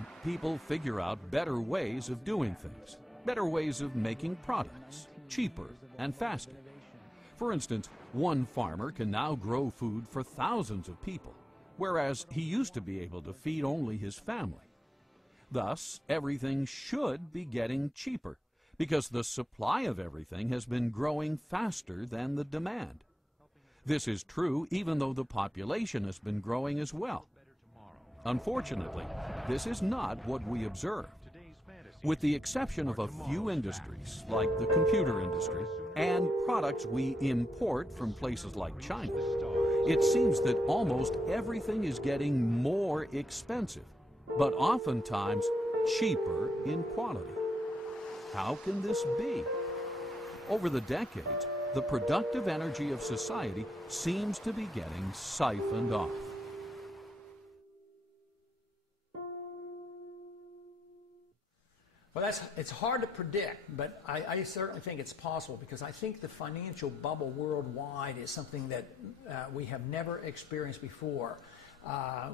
time, people figure out better ways of doing things, better ways of making products, cheaper and faster. For instance, one farmer can now grow food for thousands of people, whereas he used to be able to feed only his family. Thus, everything should be getting cheaper, because the supply of everything has been growing faster than the demand. This is true even though the population has been growing as well. Unfortunately, this is not what we observed. With the exception of a few industries, like the computer industry, and products we import from places like China, it seems that almost everything is getting more expensive, but oftentimes cheaper in quality. How can this be? Over the decades, the productive energy of society seems to be getting siphoned off. Well, it's hard to predict, but I certainly think it's possible, because I think the financial bubble worldwide is something that we have never experienced before.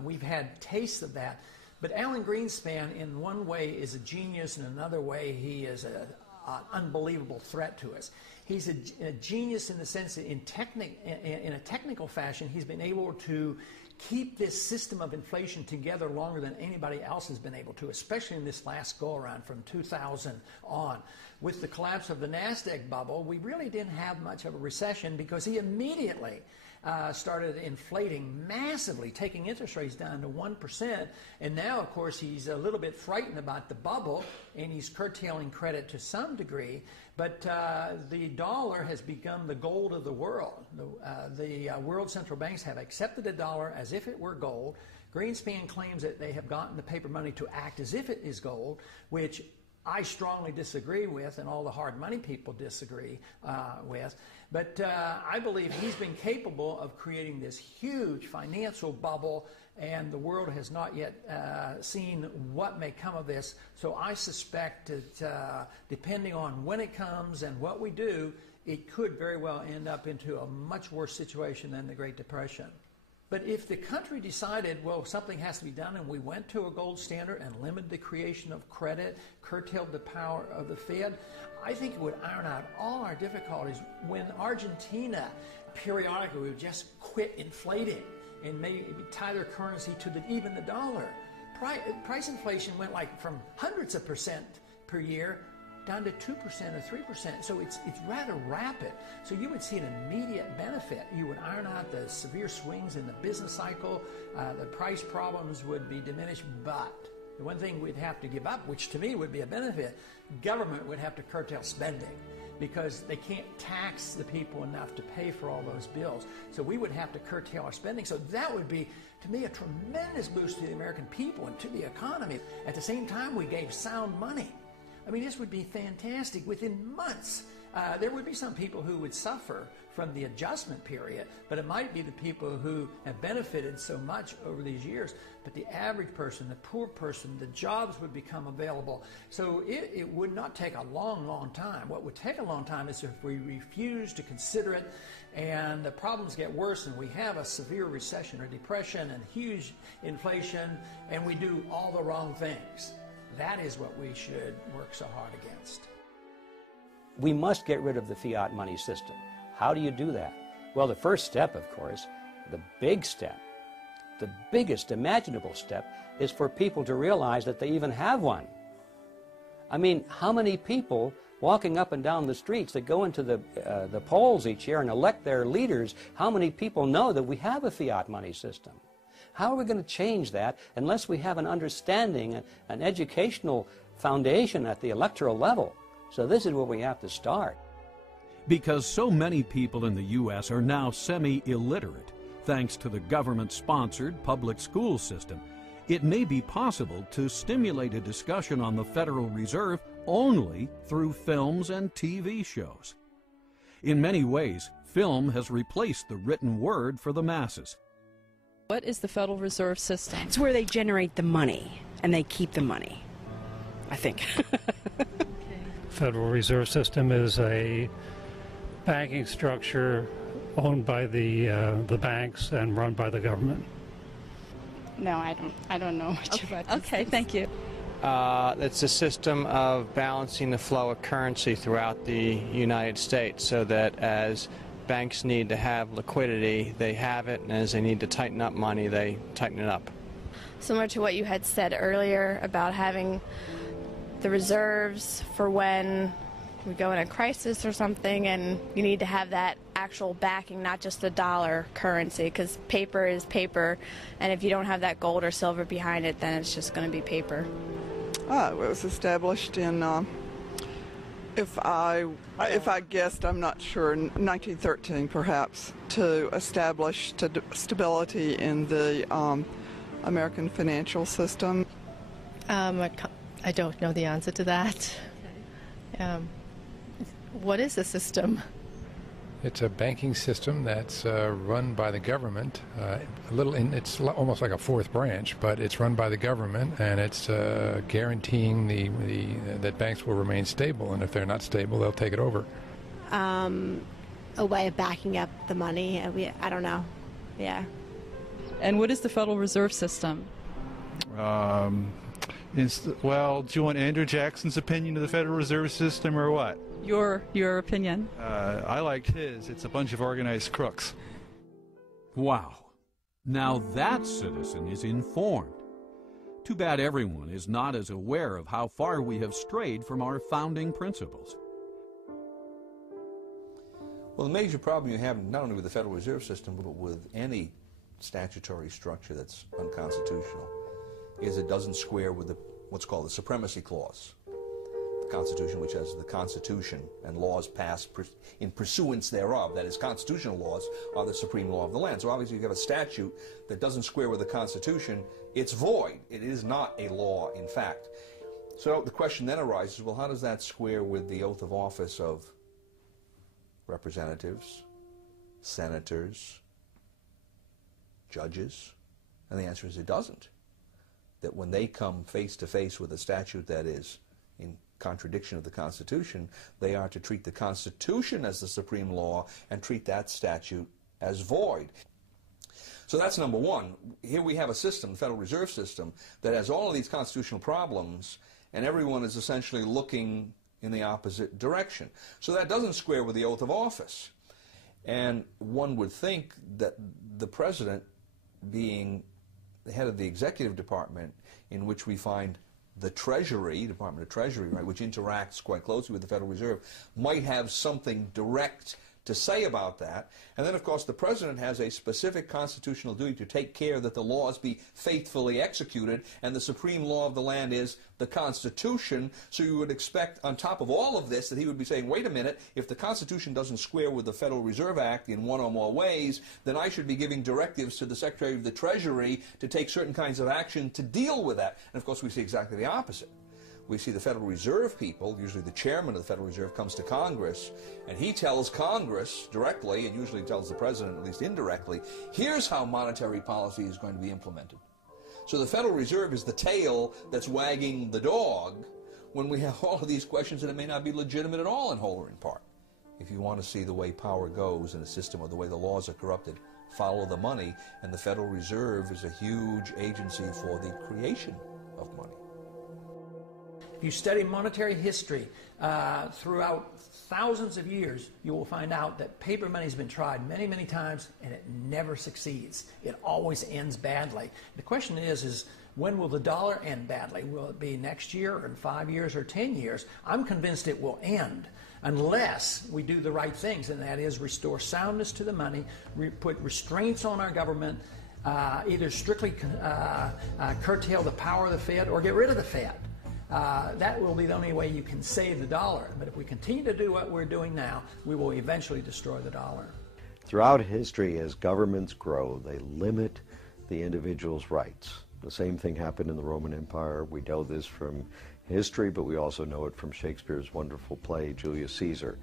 We've had tastes of that, but Alan Greenspan in one way is a genius, in another way he is an unbelievable threat to us. He's a genius in the sense that in a technical fashion he's been able to keep this system of inflation together longer than anybody else has been able to, especially in this last go-around from 2000 on. With the collapse of the NASDAQ bubble, we really didn't have much of a recession because he immediately started inflating massively, taking interest rates down to 1%. And now, of course, he's a little bit frightened about the bubble, and he's curtailing credit to some degree. But the dollar has become the gold of the world. The world central banks have accepted the dollar as if it were gold. Greenspan claims that they have gotten the paper money to act as if it is gold, which I strongly disagree with, and all the hard money people disagree with. But I believe he's been capable of creating this huge financial bubble, and the world has not yet seen what may come of this. So I suspect that depending on when it comes and what we do, it could very well end up into a much worse situation than the Great Depression. But if the country decided, well, something has to be done, and we went to a gold standard and limited the creation of credit, curtailed the power of the Fed, I think it would iron out all our difficulties. When Argentina periodically would just quit inflating and maybe tie their currency to even the dollar, price inflation went like from hundreds of percent per year down to 2% or 3%. So it's rather rapid. So you would see an immediate benefit. You would iron out the severe swings in the business cycle. The price problems would be diminished. But the one thing we'd have to give up, which to me would be a benefit, government would have to curtail spending, because they can't tax the people enough to pay for all those bills. So we would have to curtail our spending. So that would be, to me, a tremendous boost to the American people and to the economy. At the same time, we gave sound money. I mean, this would be fantastic. Within months, there would be some people who would suffer from the adjustment period, but it might be the people who have benefited so much over these years. But the average person, the poor person, the jobs would become available. So it would not take a long, long time. What would take a long time is if we refuse to consider it and the problems get worse and we have a severe recession or depression and huge inflation and we do all the wrong things. That is what we should work so hard against. We must get rid of the fiat money system. How do you do that? Well, the first step, of course, the big step, the biggest imaginable step, is for people to realize that they even have one. I mean, how many people walking up and down the streets that go into the polls each year and elect their leaders, how many people know that we have a fiat money system? How are we going to change that unless we have an understanding, an educational foundation at the electoral level? So this is where we have to start. Because so many people in the U.S. are now semi-illiterate, thanks to the government-sponsored public school system, it may be possible to stimulate a discussion on the Federal Reserve only through films and TV shows. In many ways, film has replaced the written word for the masses. What is the Federal Reserve System? It's where they generate the money, and they keep the money, I think. Federal Reserve System is a banking structure owned by the banks and run by the government. No, I don't know much about this. Okay, thank you. It's a system of balancing the flow of currency throughout the United States so that as banks need to have liquidity, they have it, and as they need to tighten up money, they tighten it up. Similar to what you had said earlier about having the reserves for when we go in a crisis or something, and you need to have that actual backing, not just the dollar currency, because paper is paper, and if you don't have that gold or silver behind it, then it's just going to be paper. It was established in, if I guessed, I'm not sure, 1913 perhaps, to establish stability in the American financial system. I don't know the answer to that. What is the system? It's a banking system that's run by the government. It's almost like a fourth branch, but it's run by the government, and it's guaranteeing that banks will remain stable. And if they're not stable, they'll take it over. A way of backing up the money. I don't know. Yeah. And what is the Federal Reserve System? Well, do you want Andrew Jackson's opinion of the Federal Reserve System or what? Your opinion. I liked his. It's a bunch of organized crooks. Wow. Now that citizen is informed. Too bad everyone is not as aware of how far we have strayed from our founding principles. Well, the major problem you have not only with the Federal Reserve System, but with any statutory structure that's unconstitutional, is it doesn't square with what's called the Supremacy Clause. The Constitution, which has the Constitution and laws passed in pursuance thereof, that is, constitutional laws are the supreme law of the land. So obviously you have a statute that doesn't square with the Constitution, it's void. It is not a law, in fact. So the question then arises, well, how does that square with the oath of office of representatives, senators, judges? And the answer is it doesn't. That when they come face to face with a statute that is in contradiction of the Constitution, they are to treat the Constitution as the supreme law and treat that statute as void. So that's number one. Here we have a system, the Federal Reserve System, that has all of these constitutional problems, and everyone is essentially looking in the opposite direction. So that doesn't square with the oath of office. And one would think that the president, being the head of the executive department, in which we find the Treasury, Department of Treasury, right, which interacts quite closely with the Federal Reserve, might have something direct to say about that. And then, of course, the president has a specific constitutional duty to take care that the laws be faithfully executed, and the supreme law of the land is the Constitution. So you would expect, on top of all of this, that he would be saying, wait a minute, if the Constitution doesn't square with the Federal Reserve Act in one or more ways, then I should be giving directives to the Secretary of the Treasury to take certain kinds of action to deal with that. And, of course, we see exactly the opposite. We see the Federal Reserve people, usually the chairman of the Federal Reserve comes to Congress, and he tells Congress directly, and usually tells the president, at least indirectly, here's how monetary policy is going to be implemented. So the Federal Reserve is the tail that's wagging the dog when we have all of these questions that it may not be legitimate at all in whole or in part. If you want to see the way power goes in a system or the way the laws are corrupted, follow the money, and the Federal Reserve is a huge agency for the creation of money. If you study monetary history throughout thousands of years, you will find out that paper money has been tried many, many times, and it never succeeds. It always ends badly. The question is when will the dollar end badly? Will it be next year, or in 5 years, or 10 years? I'm convinced it will end unless we do the right things, and that is restore soundness to the money, put restraints on our government, either strictly curtail the power of the Fed or get rid of the Fed. That will be the only way you can save the dollar. But if we continue to do what we're doing now, we will eventually destroy the dollar. Throughout history, as governments grow, they limit the individual's rights. The same thing happened in the Roman Empire. We know this from history, but we also know it from Shakespeare's wonderful play, Julius Caesar.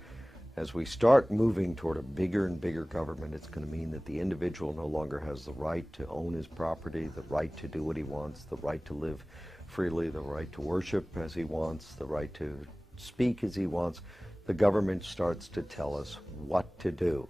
As we start moving toward a bigger and bigger government, it's going to mean that the individual no longer has the right to own his property, the right to do what he wants, the right to live freely, the right to worship as he wants, the right to speak as he wants. The government starts to tell us what to do.